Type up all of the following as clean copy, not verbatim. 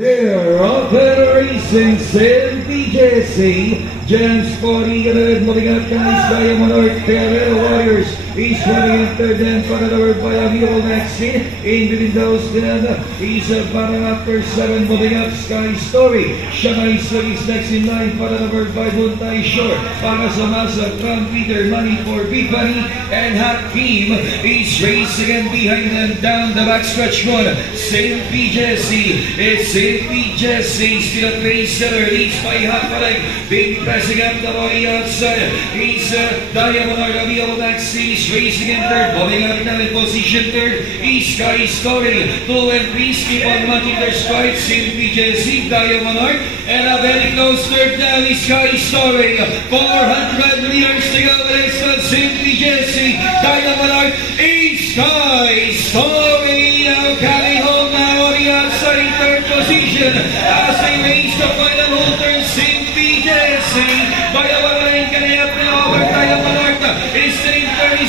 Here, Open Racing, Safety Jesse, Jan Spotty, moving up guys, Diamond North, Terrell Warriors, East 23rd and followed by Amiral Maxi, in between those then, he's batting after 7, moving up Sky Story, Shanghai is next in line, followed by Buntay Shore, para sa Masa, Crown Peter, Money for Big Bunny, and Hakim, he's racing and behind them down the backstretch one, Safety Jesse, it's Safety Jesse, still a pace setter, leads by Hapalag, big pressing up the body outside, he's Diamond Amiral Maxi, racing in third, moving up now in position third, East Sky Story, 2 and 3 keep on mounting their stride, Safety Jesse, Diamond Art, and a very close third now, East Sky Story, 400 meters to go, this one, Safety Jesse, Diamond Art, East Sky Story, now coming home now on the outside in third position, as they race the final whole turn, Safety Jesse, by a wala can help now over Diamond Art, is the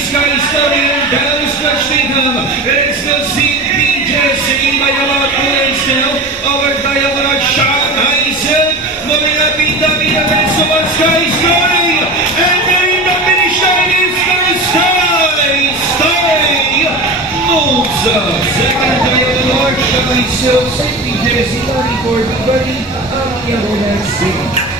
Sky Story and down stretch they come. It's the Safety Jesse by about 2 lengths now over Diamond Art, Shanghai Silk, moving up in the middle, it's the one Sky Story, and there in the finish line is the Sky Story moves up. Second Diamond Art, Shanghai Silk, Safety Jesse, 34 Big Bunny, Amiral Maxi.